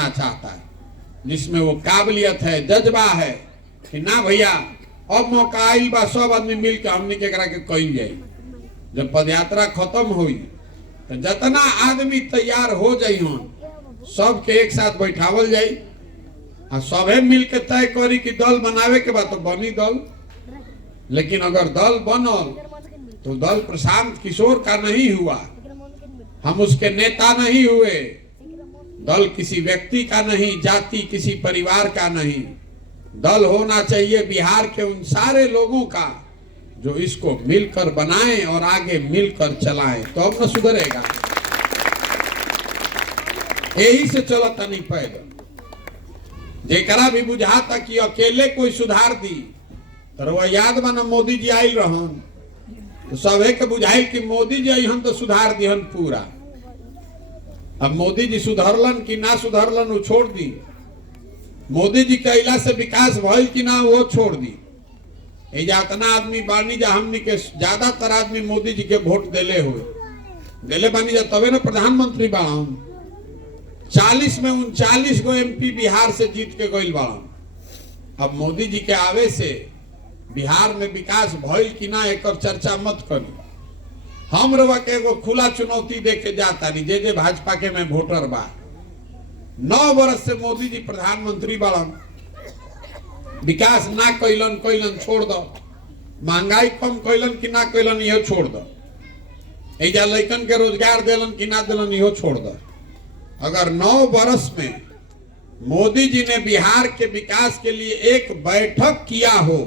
करना चाहता है, जिसमें वो काबिलियत है, जज्बा है कि ना भैया अब मौका आई बा, सब आदमी मिल के हमने के करा के कहीं जाए। जब पदयात्रा खत्म हुई तो जितना आदमी तैयार हो जाई हन सबके एक साथ बैठावल जाई और सबे मिल के तय करी कि दल बनावे के बाद तो बनी दल। लेकिन अगर दल बनल तो दल प्रशांत किशोर का नहीं हुआ, हम उसके नेता नहीं हुए। दल किसी व्यक्ति का नहीं, जाति किसी परिवार का नहीं। दल होना चाहिए बिहार के उन सारे लोगों का जो इसको मिलकर बनाएं और आगे मिलकर चलाएं, तो अब न सुधरेगा। यही से चलता नहीं पैदल। जेकरा भी बुझाता कि अकेले कोई सुधार दी, तो वह याद बना मोदी जी आयल रहन तो सबे के बुझाइल कि मोदी जी अहन तो सुधार दिहन पूरा। अब मोदी जी सुधरलन कि ना सुधरलन वो छोड़ दी, मोदी जी के अइला से विकास भइल कि ना वो छोड़ दी। इतना आदमी बानी जा, हमनी के ज्यादातर आदमी मोदी जी के वोट देले हुए देले बानी जा, तबे ना प्रधानमंत्री बाड़न। 40 में 39 गो MP बिहार से जीत के गइल बाड़न। अब मोदी जी के आवे से बिहार में विकास भइल कि ना एकर चर्चा मत करी। हम रवा के एगो खुला चुनौती दे के जाता नहीं, जे भाजपा के में वोटर बा। 9 वर्ष से मोदी जी प्रधानमंत्री बाड़न, विकास ना कैलन छोड़ दो, महंगाई कम कैलन कि ना कैलन इहो छोड़ दो, एजा लइकन के रोजगार देलन कि ना देलन इहो छोड़ दो। अगर 9 वर्ष में मोदी जी ने बिहार के विकास के लिए एक बैठक किया हो,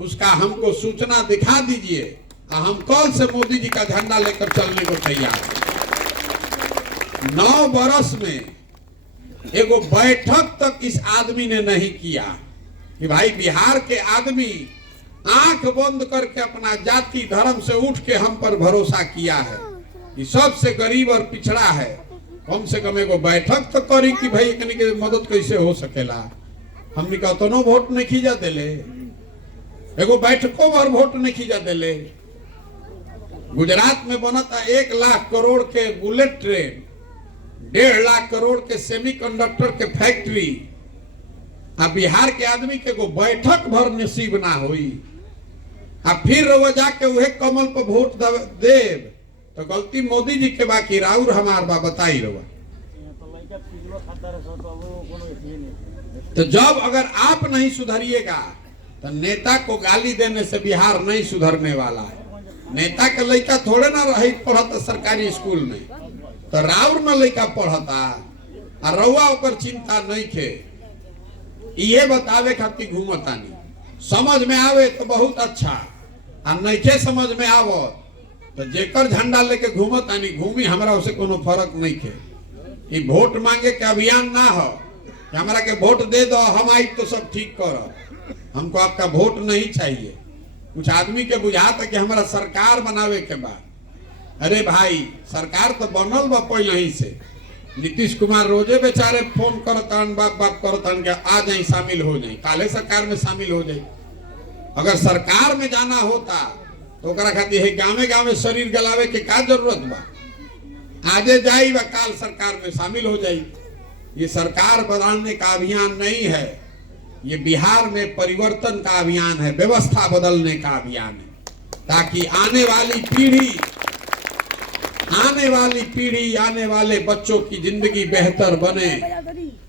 उसका हमको सूचना दिखा दीजिए, हम कल से मोदी जी का झंडा लेकर चलने को तैयार हैं। 9 वर्ष में एगो बैठक तक इस आदमी ने नहीं किया कि भाई बिहार के आदमी आंख बंद करके अपना जाति धर्म से उठ के हम पर भरोसा किया है कि सबसे गरीब और पिछड़ा है। कम से कम एगो बैठक तो करी कि भाई एकनी के मदद कैसे हो सकेला। हमने कहा तो वोट नहीं खींचा देले, एगो बैठकों पर वोट नहीं खींचा देले। गुजरात में बनता 1 लाख करोड़ के बुलेट ट्रेन, 1.5 लाख करोड़ के सेमीकंडक्टर के फैक्ट्री, अब बिहार के आदमी के को बैठक भर नसीब ना हुई। अब फिर वो जाके वह कमल पर वोट देव तो गलती मोदी जी के बाकी राउर हमार बा बताई रवा। तो जब अगर आप नहीं सुधरिएगा तो नेता को गाली देने से बिहार नहीं सुधरने वाला है। नेता के लड़का थोड़े ना रही पढ़ता सरकारी स्कूल में, तो राउर में लड़का पढ़ता और रउआ ओकर चिंता नहीं थे। ये बतावे खातिर घूमता नहीं, समझ में आवे तो बहुत अच्छा, और नहीं थे समझ में आवो तो जेकर झंडा लेके घूमता नहीं घूमी, हमरा उसे कोनो फर्क नहीं थे। ये वोट मांगे के अभियान ना हो कि हमरा के वोट दे दो हम आई तो सब ठीक करो। हमको आपका वोट नहीं चाहिए। कुछ आदमी के बुझाता कि हमारा सरकार बनावे के बाद, अरे भाई सरकार तो बनल बा पहले ही से। नीतीश कुमार रोजे बेचारे फोन करतन, बाप करतन के आ जाए शामिल हो जाए, काले सरकार में शामिल हो जाए। अगर सरकार में जाना होता तो ओकरा खातिर है गाँवे गाँवे शरीर गलावे के का जरूरत बा। आजे जाई व काल सरकार में शामिल हो जाई। ये सरकार बनाने का अभियान नहीं है, ये बिहार में परिवर्तन का अभियान है, व्यवस्था बदलने का अभियान है, ताकि आने वाली पीढ़ी आने वाले बच्चों की जिंदगी बेहतर बने।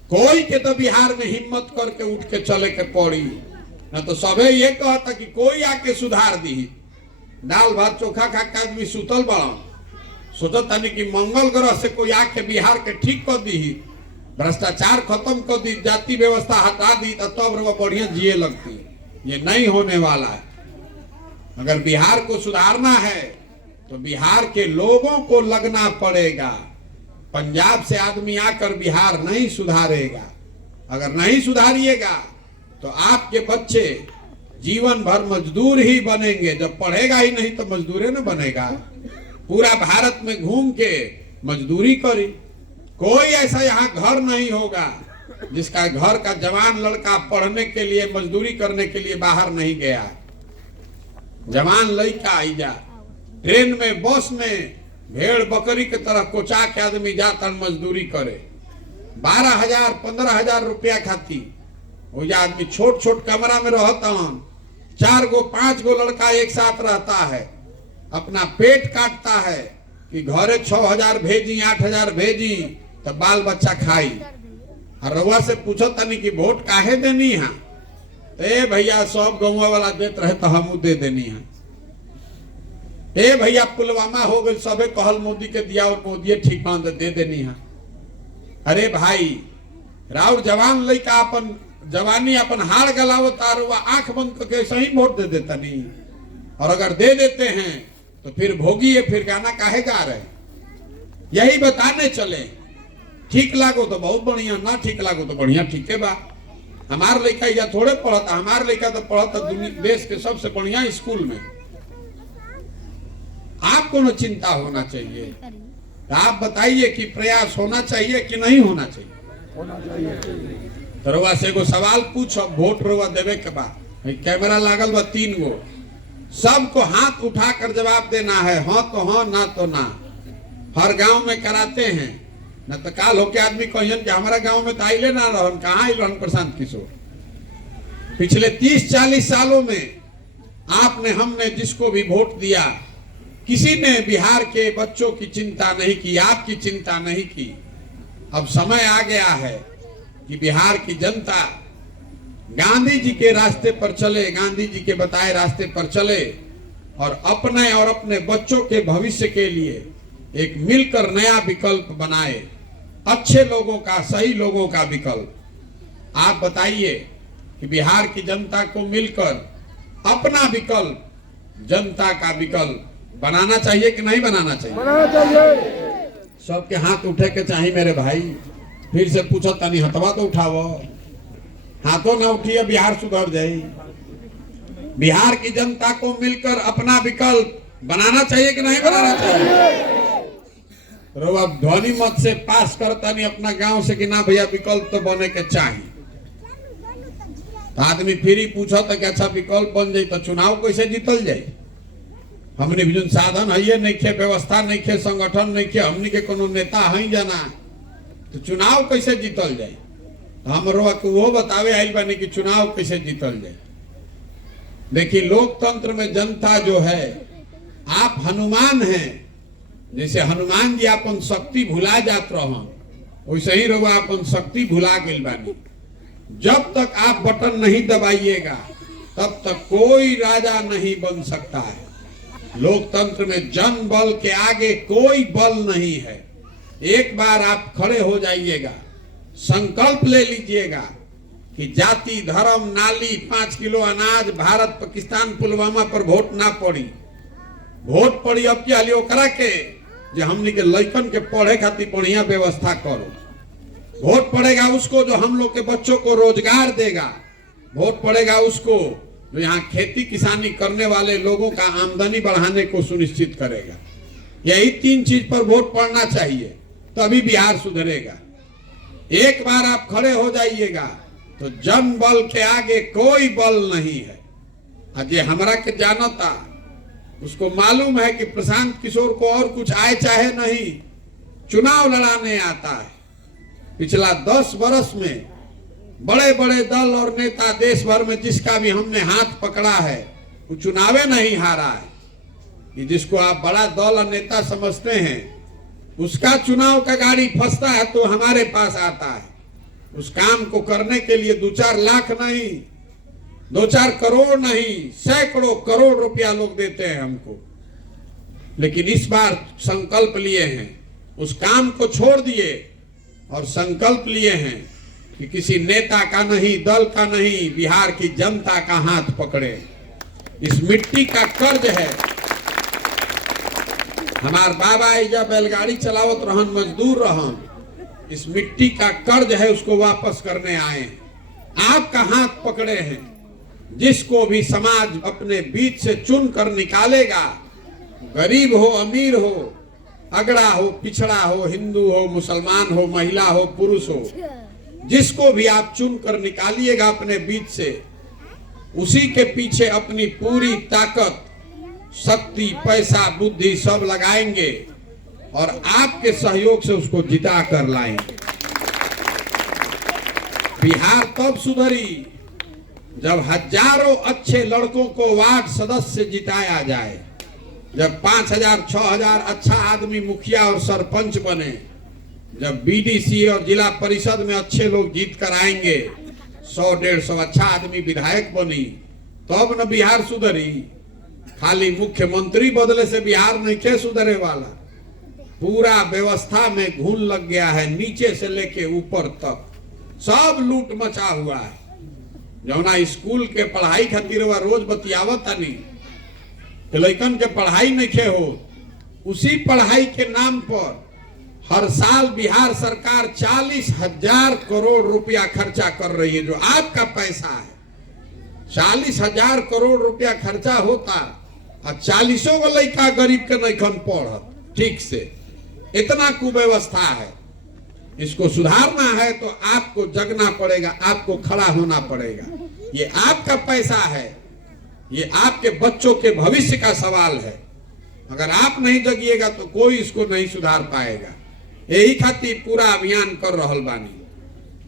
कोई के तो बिहार में हिम्मत करके उठ के चले के पड़ी, न तो सबे ये कहता कि कोई आके सुधार दी। दाल भात चोखा खा के आदमी सुतल बड़ा, सोचता नहीं कि मंगल ग्रह से कोई आके बिहार के ठीक कर दी, भ्रष्टाचार खत्म कर दी, जाति व्यवस्था हटा दी, तो तब वो बढ़िया जिए लगती। ये नहीं होने वाला है। अगर बिहार को सुधारना है तो बिहार के लोगों को लगना पड़ेगा। पंजाब से आदमी आकर बिहार नहीं सुधारेगा। अगर नहीं सुधारिएगा तो आपके बच्चे जीवन भर मजदूर ही बनेंगे। जब पढ़ेगा ही नहीं तो मजदूर न बनेगा। पूरा भारत में घूम के मजदूरी करी। कोई ऐसा यहाँ घर नहीं होगा जिसका घर का जवान लड़का पढ़ने के लिए मजदूरी करने के लिए बाहर नहीं गया। जवान लड़का आई जा ट्रेन में बस में भेड़ बकरी के तरह कोचा के आदमी जाता मजदूरी करे। 12,000 15,000 रुपया खाती वो आदमी छोट छोट कमरा में रहता हन, 4 गो 5 गो लड़का एक साथ रहता है, अपना पेट काटता है कि घरे 6,000 भेजी 8,000 भेजी तो बाल बच्चा खाई। और रउआ से पूछो तनी कि वोट काहे देनी है? ए भैया सब गाँव वाला देते रहे तो हम दे देनी है। ए भैया पुलवामा हो गई, सबे कहल मोदी के दिया और मोदी ठीक बांध दे देनी है। अरे भाई राउर जवान लड़का अपन जवानी अपन हार गलावो तारुआ आंख बंद करके सही वोट दे देता नहीं। और अगर दे देते हैं तो फिर भोगी है, फिर गाना काहे गा रहे? यही बताने चले, ठीक लागो तो बहुत बढ़िया, ना ठीक लागो तो बढ़िया, ठीक है बा। हमार लड़का या थोड़े पढ़ता, हमार लड़का तो पढ़ता देश के सबसे बढ़िया स्कूल में। आपको न चिंता होना चाहिए, आप बताइए कि प्रयास होना चाहिए कि नहीं होना चाहिए? होना चाहिए। तो रउआ से एगो सवाल पूछो, वोट रउआ देवे के बाद कैमरा लागल बा 3 गो, सबको हाथ उठाकर जवाब देना है, हाँ तो हाँ, ना तो ना। हर गांव में कराते हैं, न तो काल होके आदमी कहियन कि हमारा गांव में तो आइले ना रहन, कहाँ आइल रहन प्रशांत किशोर। पिछले 30-40 सालों में आपने हमने जिसको भी वोट दिया, किसी ने बिहार के बच्चों की चिंता नहीं की, आपकी चिंता नहीं की। अब समय आ गया है कि बिहार की जनता गांधी जी के रास्ते पर चले, गांधी जी के बताए रास्ते पर चले और अपने बच्चों के भविष्य के लिए एक मिलकर नया विकल्प बनाए, अच्छे लोगों का, सही लोगों का विकल्प। आप बताइए कि बिहार की जनता को मिलकर अपना विकल्प, जनता का विकल्प बनाना चाहिए कि नहीं बनाना चाहिए? बनाना चाहिए। सबके हाथ उठे के चाहिए मेरे भाई। फिर से पूछो तनी हथवा तो उठावो, हाथों ना उठिए, बिहार सुधर जाए। बिहार की जनता को मिलकर अपना विकल्प बनाना चाहिए कि नहीं बनाना चाहिए? रोआ ध्वनि मत से पास करता नहीं अपना गांव से कि ना भैया विकल्प तो बने के चाहिए। तो आदमी फिर ही पूछो तो कि अच्छा विकल्प बन जाए तो चुनाव कैसे जीतल जाए? हमने भी जो साधन है ये नहीं खे, व्यवस्था नहीं खे, संगठन नहीं खे, हमने के कोनो नेता है जाना, तो चुनाव कैसे जीतल जाए? हम वो बतावे आइल बानी कि चुनाव कैसे जीतल जाए। देखिए लोकतंत्र में जनता जो है, आप हनुमान हैं, जैसे हनुमान जी अपन शक्ति भुला जात रहन, वैसे ही रहुआ अपन शक्ति भुला गइल बानी। जब तक आप बटन नहीं दबाइएगा तब तक कोई राजा नहीं बन सकता है। लोकतंत्र में जन बल के आगे कोई बल नहीं है। एक बार आप खड़े हो जाइएगा, संकल्प ले लीजिएगा कि जाति, धर्म, नाली, 5 किलो अनाज, भारत पाकिस्तान पुलवामा पर वोट ना पड़ी। वोट पड़ी अब क्या लियो करा के जे हमनी के लइकन के पढ़े खातिर बढ़िया व्यवस्था करो। वोट पड़ेगा उसको जो हम लोग के बच्चों को रोजगार देगा। वोट पड़ेगा उसको जो यहाँ खेती किसानी करने वाले लोगों का आमदनी बढ़ाने को सुनिश्चित करेगा। यही 3 चीज पर वोट पड़ना चाहिए, तभी बिहार सुधरेगा। एक बार आप खड़े हो जाइएगा तो जन बल के आगे कोई बल नहीं है। अजय हमरा के जानता, उसको मालूम है कि प्रशांत किशोर को और कुछ आए चाहे नहीं, चुनाव लड़ाने आता है। पिछला 10 वर्ष में बड़े बड़े दल और नेता देश भर में जिसका भी हमने हाथ पकड़ा है वो चुनावे नहीं हारा है। कि जिसको आप बड़ा दल और नेता समझते हैं, उसका चुनाव का गाड़ी फंसता है तो हमारे पास आता है। उस काम को करने के लिए 2-4 लाख नहीं, 2-4 करोड़ नहीं, सैकड़ों करोड़ रुपया लोग देते हैं हमको। लेकिन इस बार संकल्प लिए हैं, उस काम को छोड़ दिए और संकल्प लिए हैं कि किसी नेता का नहीं, दल का नहीं, बिहार की जनता का हाथ पकड़े। इस मिट्टी का कर्ज है। हमार बाबा एजा बैलगाड़ी चलावत रहन, मजदूर रहन, इस मिट्टी का कर्ज है, उसको वापस करने आए हैं। आपका हाथ पकड़े हैं। जिसको भी समाज अपने बीच से चुन कर निकालेगा, गरीब हो, अमीर हो, अगड़ा हो, पिछड़ा हो, हिंदू हो, मुसलमान हो, महिला हो, पुरुष हो, जिसको भी आप चुन कर निकालिएगा अपने बीच से, उसी के पीछे अपनी पूरी ताकत, शक्ति, पैसा, बुद्धि सब लगाएंगे और आपके सहयोग से उसको जिता कर लाएंगे। बिहार तब सुधरी जब हजारों अच्छे लड़कों को वार्ड सदस्य जिताया जाए, जब 5,000 6,000 अच्छा आदमी मुखिया और सरपंच बने, जब बीडीसी और जिला परिषद में अच्छे लोग जीत कर आएंगे, 100-150 अच्छा आदमी विधायक बनी, तब न बिहार सुधरी। खाली मुख्यमंत्री बदले से बिहार नहीं के सुधरे वाला। पूरा व्यवस्था में घून लग गया है, नीचे से लेके ऊपर तक सब लूट मचा हुआ है। जौना स्कूल के पढ़ाई खातिर वह रोज बतियावत नहीं कि लइकन के पढ़ाई नहीं खे हो, उसी पढ़ाई के नाम पर हर साल बिहार सरकार 40,000 करोड़ रुपया खर्चा कर रही है, जो आपका पैसा है। 40,000 करोड़ रुपया खर्चा होता और 40 गो लड़का गरीब के नहीं पढ़त ठीक से। इतना कुव्यवस्था है। इसको सुधारना है तो आपको जगना पड़ेगा, आपको खड़ा होना पड़ेगा। ये आपका पैसा है, ये आपके बच्चों के भविष्य का सवाल है। अगर आप नहीं जगिएगा तो कोई इसको नहीं सुधार पाएगा। यही खातिर पूरा अभियान कर रहल बानी।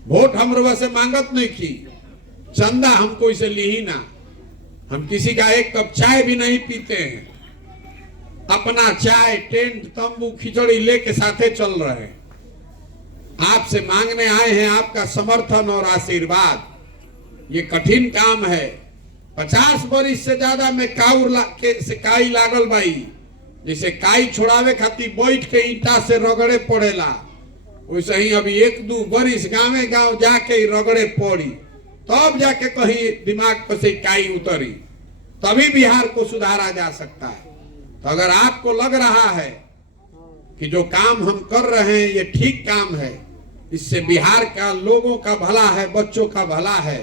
वोट हमरवा से मांगत नहीं की, चंदा हम कोई से ली ही ना। हम किसी का एक कप चाय भी नहीं पीते हैं। अपना चाय, टेंट, तंबू, खिचड़ी लेके साथे चल रहे हैं। आपसे मांगने आए हैं आपका समर्थन और आशीर्वाद। ये कठिन काम है। 50 वर्ष से ज्यादा में काई लागल बाई, जैसे काई छोड़ावे खातिर बैठ के ईटा से रगड़े पड़ेला, वैसे ही अभी 1-2 वर्ष गाँव गाँव जाके रगड़े पड़ी, तब जाके कहीं दिमाग पर से काई उतरी, तभी बिहार को सुधारा जा सकता है। तो अगर आपको लग रहा है कि जो काम हम कर रहे हैं ये ठीक काम है, इससे बिहार का लोगों का भला है, बच्चों का भला है,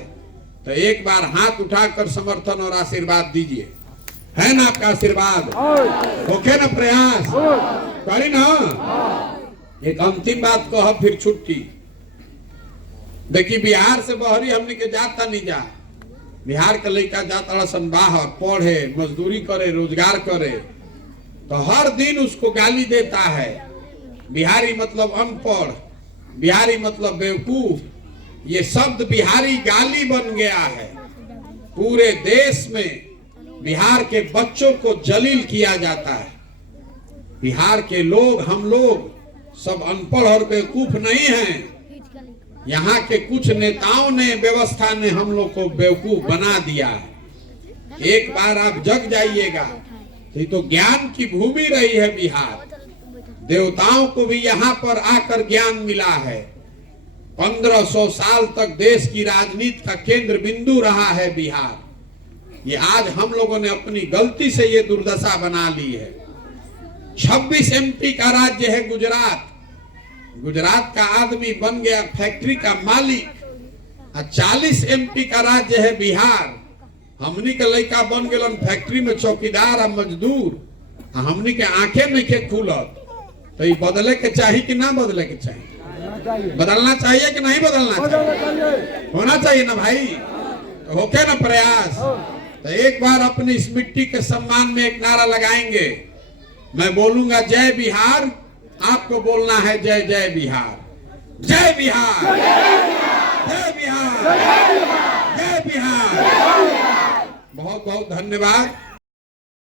तो एक बार हाथ उठाकर समर्थन और आशीर्वाद दीजिए। है ना आपका आशीर्वाद? ओके ना? प्रयास करी ना। एक अंतिम बात कह फिर छुट्टी। देखिए, बिहार से बहरी हमने के जाता नहीं जा। बिहार के लड़का जाता सन बाहर पढ़े, मजदूरी करे, रोजगार करे, तो हर दिन उसको गाली देता है। बिहारी मतलब अनपढ़, बिहारी मतलब बेवकूफ। ये शब्द बिहारी गाली बन गया है। पूरे देश में बिहार के बच्चों को जलील किया जाता है। बिहार के लोग, हम लोग सब अनपढ़ और बेवकूफ नहीं हैं। यहाँ के कुछ नेताओं ने, व्यवस्था ने हम लोग को बेवकूफ बना दिया है। एक बार आप जग जाइएगा। तो ज्ञान की भूमि रही है बिहार। देवताओं को भी यहाँ पर आकर ज्ञान मिला है। 1500 साल तक देश की राजनीति का केंद्र बिंदु रहा है बिहार। ये आज हम लोगों ने अपनी गलती से ये दुर्दशा बना ली है। 26 MP का राज्य है गुजरात। गुजरात का आदमी बन गया फैक्ट्री का मालिक। 40 MP का राज्य है बिहार। हमनी के लड़का बन गए फैक्ट्री में चौकीदार और मजदूर। हमनी के आंखें नहीं के खुलत। तो ये बदले के चाहिए कि ना बदले के चाहिए? बदलना चाहिए कि नहीं बदलना चाहिए? होना चाहिए ना भाई। तो होके ना प्रयास। तो एक बार अपनी इस मिट्टी के सम्मान में एक नारा लगाएंगे। मैं बोलूंगा जय बिहार, आपको बोलना है जय जय बिहार। जय बिहार, जय बिहार, जय बिहार। बहुत बहुत धन्यवाद।